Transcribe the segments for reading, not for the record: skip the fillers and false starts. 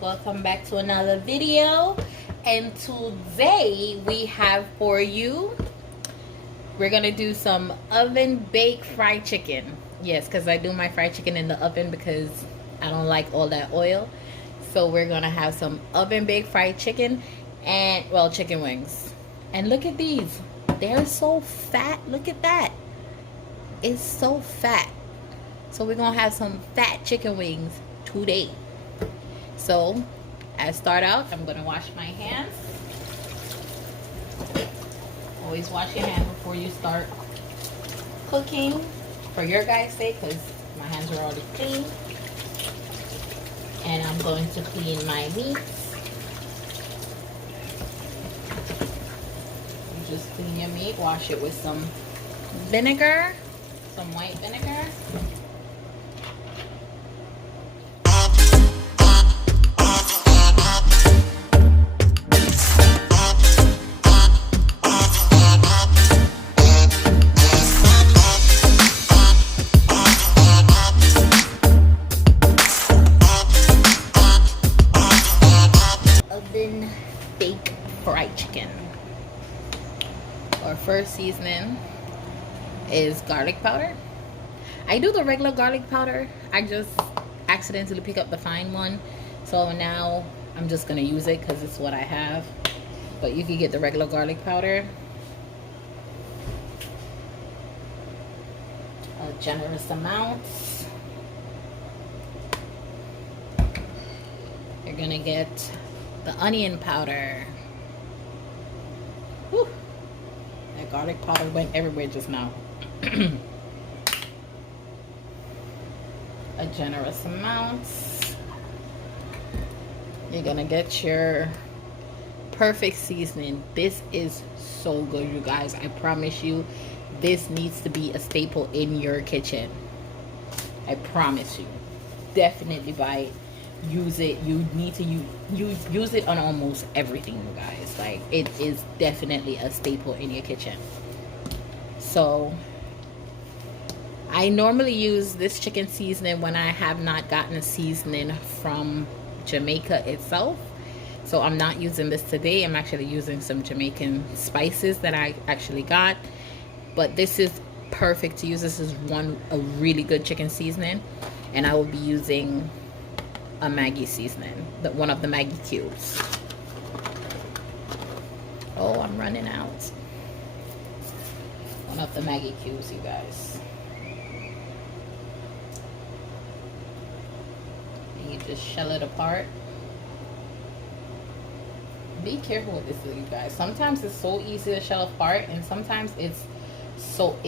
welcome back to another video. And today we have for you, we're gonna do some oven baked fried chicken. Yes, because I do my fried chicken in the oven because I don't like all that oil. So we're gonna have some oven baked fried chicken and, well, chicken wings. And look at these, they're so fat. Look at that, it's so fat. So we're gonna have some fat chicken wings today. So I start out, I'm gonna wash my hands. Always wash your hands before you start cooking, for your guys' sake, because my hands are already clean. And I'm going to clean my meats. You just clean your meat, wash it with some vinegar, some white vinegar. Baked fried chicken. Our first seasoning is garlic powder. I do the regular garlic powder. I just accidentally pick up the fine one, so now I'm just gonna use it because it's what I have. But you can get the regular garlic powder. A generous amount. You're gonna get the onion powder. Whew. That garlic powder went everywhere just now. A generous amount. You're gonna get your perfect seasoning. This is so good, you guys. I promise you, this needs to be a staple in your kitchen. I promise you. Definitely buy it. Use it. You need to use it on almost everything, you guys. Like, it is definitely a staple in your kitchen. So I normally use this chicken seasoning when I have not gotten a seasoning from Jamaica itself. So I'm not using this today. I'm actually using some Jamaican spices that I actually got. But this is perfect to use. This is a really good chicken seasoning, and I will be using a Maggi seasoning, one of the Maggi cubes. Oh, I'm running out. One of the Maggi cubes, you guys. And you just shell it apart. Be careful with this, you guys. Sometimes it's so easy to shell apart, and sometimes it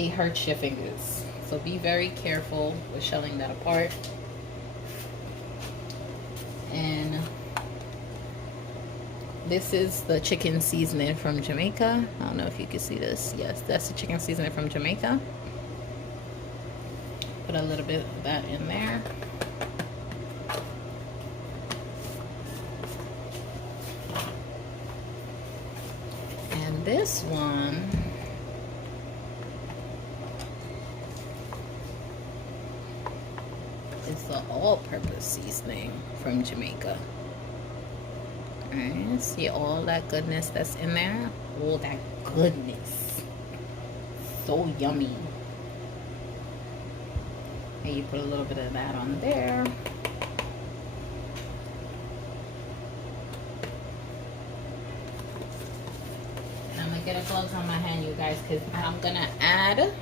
hurts your fingers. So be very careful with shelling that apart. And this is the chicken seasoning from Jamaica. I don't know if you can see this. Yes, that's the chicken seasoning from Jamaica. Put a little bit of that in there. And this one is the all-purpose seasoning from Jamaica. Alright, see all that goodness that's in there? All that goodness. So yummy. And you put a little bit of that on there. And I'm gonna get a gloves on my hand, you guys, because I'm gonna add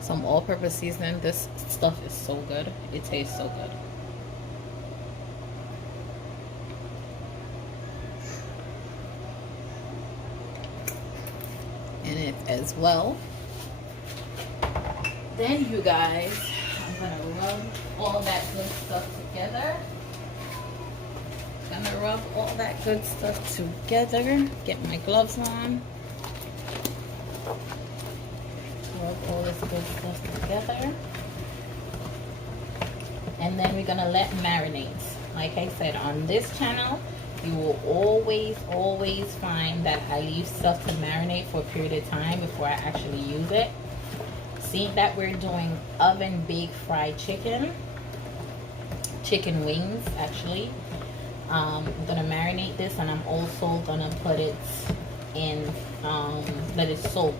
some all-purpose seasoning. This stuff is so good. It tastes so good. In it as well. Then, you guys, I'm gonna rub all that good stuff together. Gonna rub all that good stuff together. Get my gloves on. Rub all this good stuff together. And then we're gonna let marinate. Like I said, on this channel, you will always find that I leave stuff to marinate for a period of time before I actually use it. Seeing that we're doing oven baked fried chicken, chicken wings actually. I'm gonna marinate this, and I'm also gonna put it in, let it soak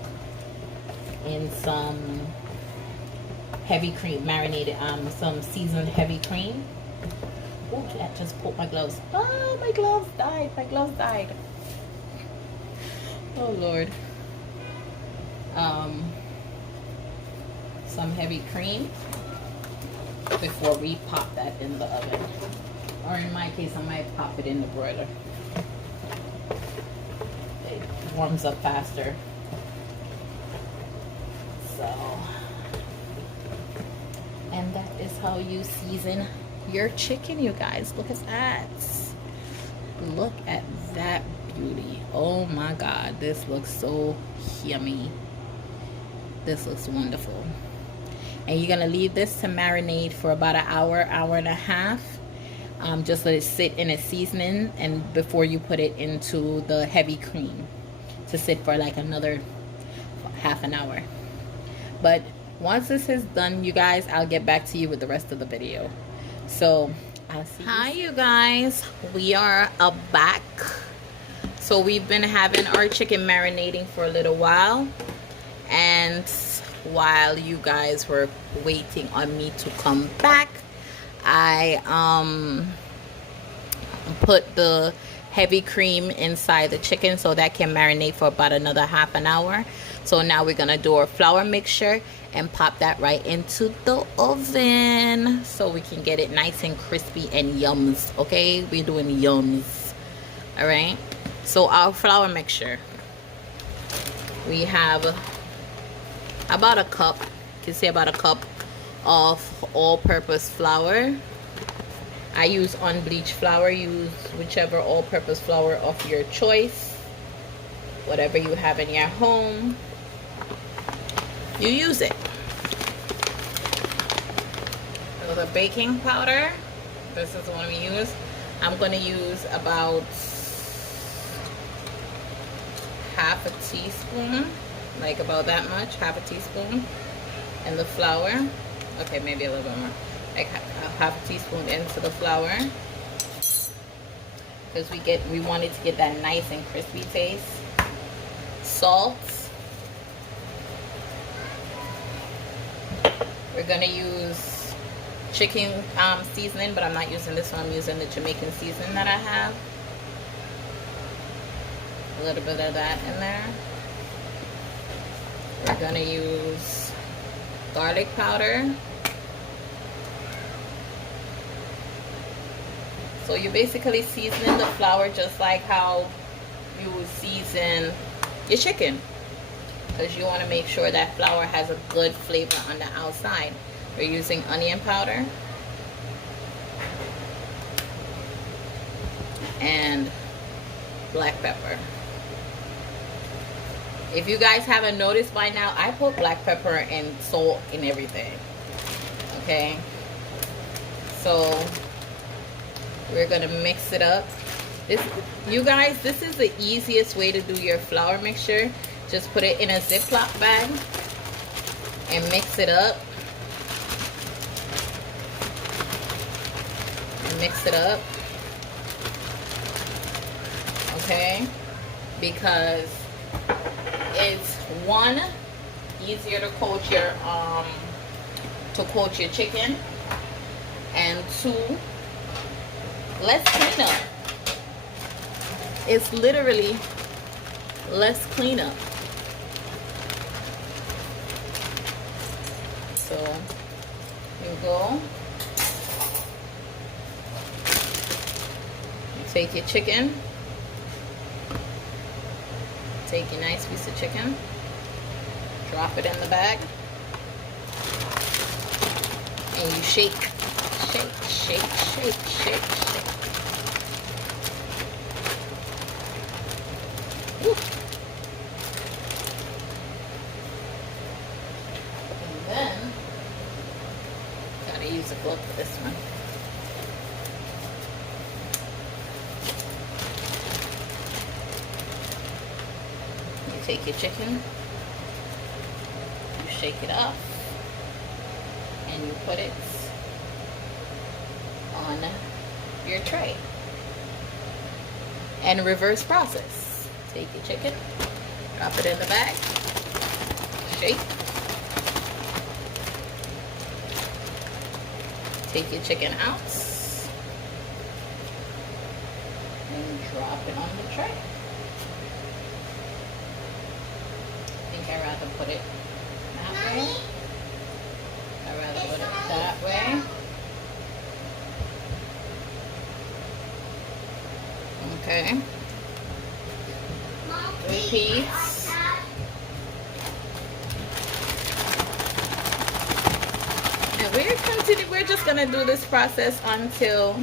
in some heavy cream, marinated, some seasoned heavy cream. Oh, that just poked my gloves. Oh, my gloves died. My gloves died. Oh Lord. Some heavy cream before we pop that in the oven. Or in my case, I might pop it in the broiler. It warms up faster. So, and that is how you season your chicken, you guys. Look at that. Look at that beauty. Oh my God, this looks so yummy. This looks wonderful. And you're gonna leave this to marinate for about an hour, hour and a half. Just let it sit in a seasoning, and before you put it into the heavy cream, to sit for like another half an hour. But once this is done, you guys, I'll get back to you with the rest of the video. So I'll see you. Hi you guys, we are back. So we've been having our chicken marinating for a little while, and while you guys were waiting on me to come back, I put the heavy cream inside the chicken so that can marinate for about another half an hour. So now we're gonna do our flour mixture and pop that right into the oven so we can get it nice and crispy and yums. Okay, we're doing yums. All right, so our flour mixture, we have about a cup, you can say about a cup of all-purpose flour. I use unbleached flour. Use whichever all-purpose flour of your choice, whatever you have in your home, you use it. So the baking powder, this is the one we use. I'm going to use about half a teaspoon, like about that much, half a teaspoon. And the flour, okay, maybe a little bit more, like half a teaspoon into the flour, because we want it to get that nice and crispy taste. Salt. We're gonna use chicken seasoning, but I'm not using this one. I'm using the Jamaican seasoning that I have. A little bit of that in there. We're gonna use garlic powder. So you're basically seasoning the flour just like how you would season your chicken, because you want to make sure that flour has a good flavor on the outside. We're using onion powder and black pepper. If you guys haven't noticed by now, I put black pepper and salt in everything. Okay, so we're gonna mix it up. You guys, this is the easiest way to do your flour mixture. Just put it in a Ziploc bag and mix it up. Mix it up. Okay, because it's one, easier to coat your chicken, and two, less cleanup. It's literally less cleanup. So you go, you take your chicken, take your nice piece of chicken, drop it in the bag, and you shake, shake, shake, shake, shake, shake. Woo. And then, gotta use a glove for this one. You take your chicken, you shake it up, and you put it on on your tray. And reverse process. Take your chicken, drop it in the bag, shake. Take your chicken out and drop it on the tray. I think I'd rather put it that way. I'd rather put it that way. Okay. Repeat. And we're just gonna do this process until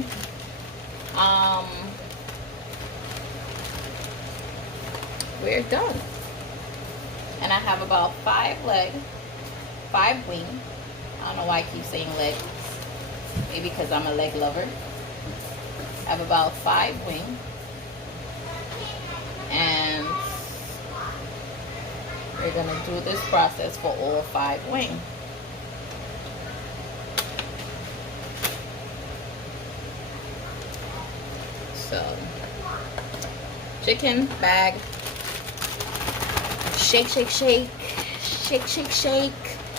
we're done. And I have about 5 wing. I don't know why I keep saying leg. Maybe because I'm a leg lover. I have about 5 wing. And we're gonna do this process for all 5 wing. So, chicken bag. Shake, shake, shake. Shake, shake, shake.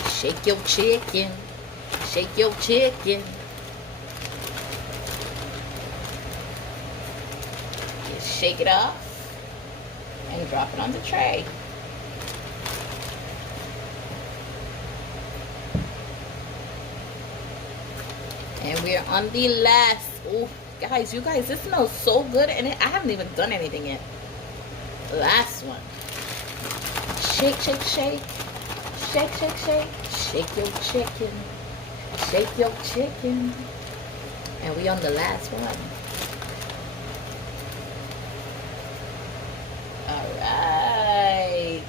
Shake your chicken. Shake your chicken. Just shake it up and drop it on the tray. And we're on the last. Oh, guys, you guys, this smells so good, and I haven't even done anything yet. Last one. Shake, shake, shake. Shake, shake, shake. Shake your chicken. Shake your chicken. And we on the last one. Alright.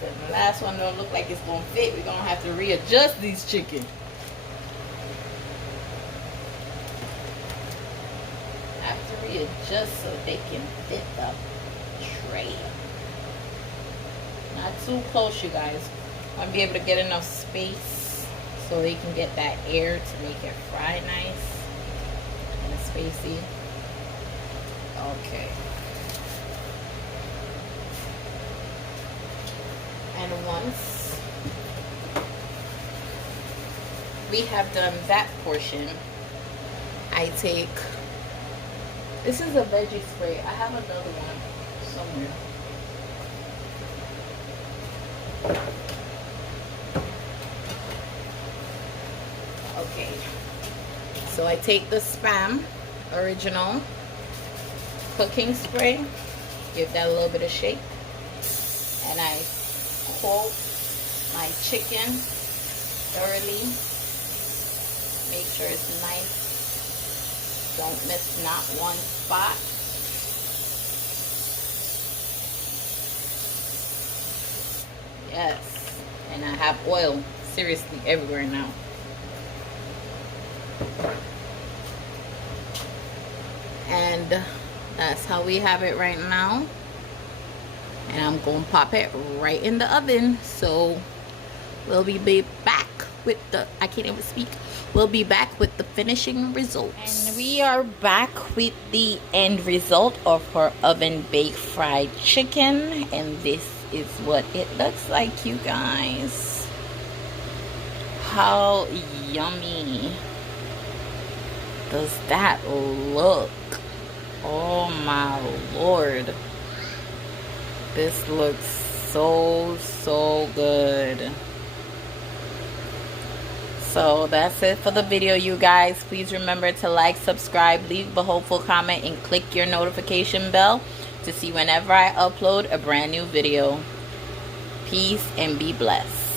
The last one don't look like it's gonna fit. We're gonna have to readjust these chicken. Have to readjust so they can fit the tray. Not too close, you guys. I want to be able to get enough space so they can get that air to make it fry nice and spacey. Okay. And once we have done that portion, I take, this is a veggie spray. I have another one somewhere. Okay, so I take the Spam original cooking spray, give that a little bit of shake, and I coat my chicken thoroughly. Make sure it's nice, don't miss not one spot. Yes, and I have oil seriously everywhere now. And that's how we have it right now. And I'm going to pop it right in the oven. So we'll be back with the, I can't even speak. We'll be back with the finishing results. And we are back with the end result of our oven baked fried chicken. And this is what it looks like, you guys. How yummy does that look? Oh my Lord. This looks so good. So that's it for the video, you guys. Please remember to like, subscribe, leave a hopeful comment, and click your notification bell to see whenever I upload a brand new video. Peace and be blessed.